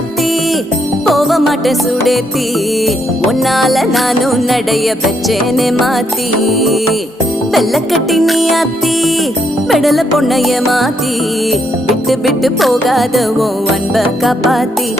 அத்தி போக மாட்டேன் சுடேத்தி உன்னால நானும் நடைய பெச்சேனே மாத்தி வெள்ளக்கட்டி நீ அத்தி பெடல பொண்ணைய மாத்தி விட்டு விட்டு போகாத உன் அன்ப காப்பாத்தி